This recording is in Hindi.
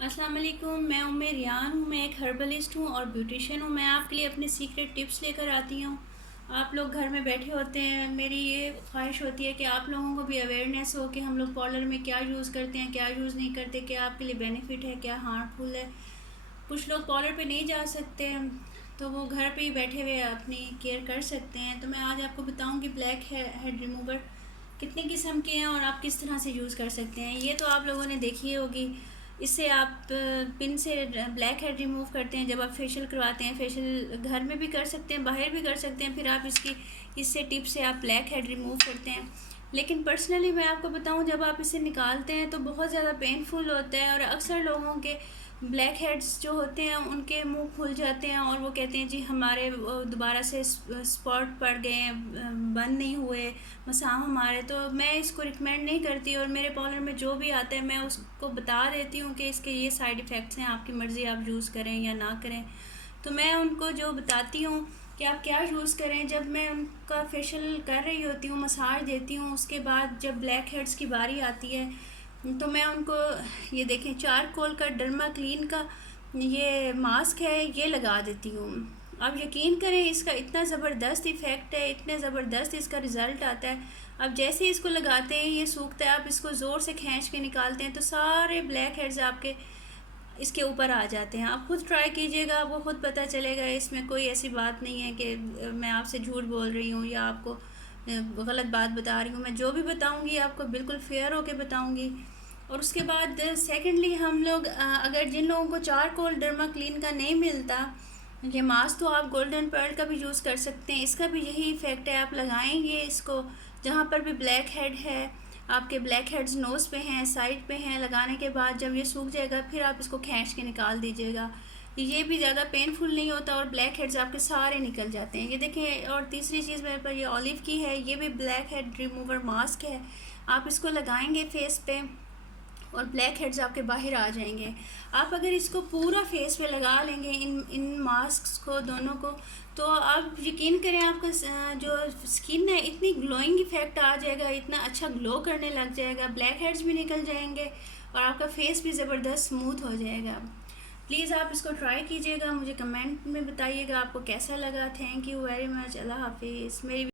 अस्सलाम वालेकुम। मैं रियान हूँ। मैं एक हर्बलिस्ट हूँ और ब्यूटिशियन हूँ। मैं आपके लिए अपने सीक्रेट टिप्स लेकर आती हूँ। आप लोग घर में बैठे होते हैं, मेरी ये ख्वाहिश होती है कि आप लोगों को भी अवेयरनेस हो कि हम लोग पार्लर में क्या यूज़ करते हैं, क्या यूज़ नहीं करते, क्या आपके लिए बेनिफिट है, क्या हार्मफुल है। कुछ लोग पार्लर पे नहीं जा सकते हैं, तो वो घर पे ही बैठे हुए अपनी केयर कर सकते हैं। तो मैं आज आपको बताऊँगी ब्लैक हेड रिमूवर कितने किस्म के हैं और आप किस तरह से यूज़ कर सकते हैं। ये तो आप लोगों ने देखी होगी। इससे आप पिन से ब्लैक हेड रिमूव करते हैं। जब आप फेशियल करवाते हैं, फेशियल घर में भी कर सकते हैं, बाहर भी कर सकते हैं, फिर आप इससे टिप से आप ब्लैक हेड रिमूव करते हैं। लेकिन पर्सनली मैं आपको बताऊं, जब आप इसे निकालते हैं तो बहुत ज़्यादा पेनफुल होता है और अक्सर लोगों के ब्लैक हेड्स जो होते हैं उनके मुंह खुल जाते हैं और वो कहते हैं जी हमारे दोबारा से स्पॉट पड़ गए हैं, बंद नहीं हुए मसाम हमारे। तो मैं इसको रिकमेंड नहीं करती और मेरे पार्लर में जो भी आता है मैं उसको बता देती हूँ कि इसके ये साइड इफ़ेक्ट्स हैं, आपकी मर्ज़ी आप यूज़ करें या ना करें। तो मैं उनको जो बताती हूँ कि आप क्या यूज़ करें। जब मैं उनका फेशियल कर रही होती हूँ, मसाज देती हूँ, उसके बाद जब ब्लैक हेड्स की बारी आती है तो मैं उनको ये देखें चारकोल का डर्मा क्लीन का ये मास्क है, ये लगा देती हूँ। आप यकीन करें इसका इतना ज़बरदस्त इफ़ेक्ट है, इतने ज़बरदस्त इसका रिज़ल्ट आता है। अब जैसे ही इसको लगाते हैं ये सूखता है, आप इसको ज़ोर से खींच के निकालते हैं तो सारे ब्लैक हेड्स आपके इसके ऊपर आ जाते हैं। आप खुद ट्राई कीजिएगा, आपको खुद पता चलेगा। इसमें कोई ऐसी बात नहीं है कि मैं आपसे झूठ बोल रही हूँ या आपको गलत बात बता रही हूँ। मैं जो भी बताऊँगी आपको बिल्कुल फेयर होके बताऊँगी। और उसके बाद सेकेंडली हम लोग अगर जिन लोगों को चारकोल डर्मा क्लीन का नहीं मिलता ये मास्क, तो आप गोल्डन पर्ल का भी यूज़ कर सकते हैं। इसका भी यही इफ़ेक्ट है। आप लगाएंगे इसको जहाँ पर भी ब्लैक हेड है, आपके ब्लैक हेड्स नोज़ पे हैं, साइड पे हैं, लगाने के बाद जब ये सूख जाएगा फिर आप इसको खींच के निकाल दीजिएगा। ये भी ज़्यादा पेनफुल नहीं होता और ब्लैक हेड्स आपके सारे निकल जाते हैं। ये देखें। और तीसरी चीज़ मेरे पास ये ऑलिव की है, ये भी ब्लैक हेड रिमूवर मास्क है। आप इसको लगाएंगे फेस पे और ब्लैक हेड्स आपके बाहर आ जाएंगे। आप अगर इसको पूरा फेस पे लगा लेंगे इन इन मास्क को दोनों को, तो आप यकीन करें आपका जो स्किन है इतनी ग्लोइंग इफ़ेक्ट आ जाएगा, इतना अच्छा ग्लो करने लग जाएगा, ब्लैक हेड्स भी निकल जाएंगे और आपका फेस भी ज़बरदस्त स्मूथ हो जाएगा। प्लीज़ आप इसको ट्राई कीजिएगा, मुझे कमेंट में बताइएगा आपको कैसा लगा। Thank you very much. Allah हाफिज़। मेरी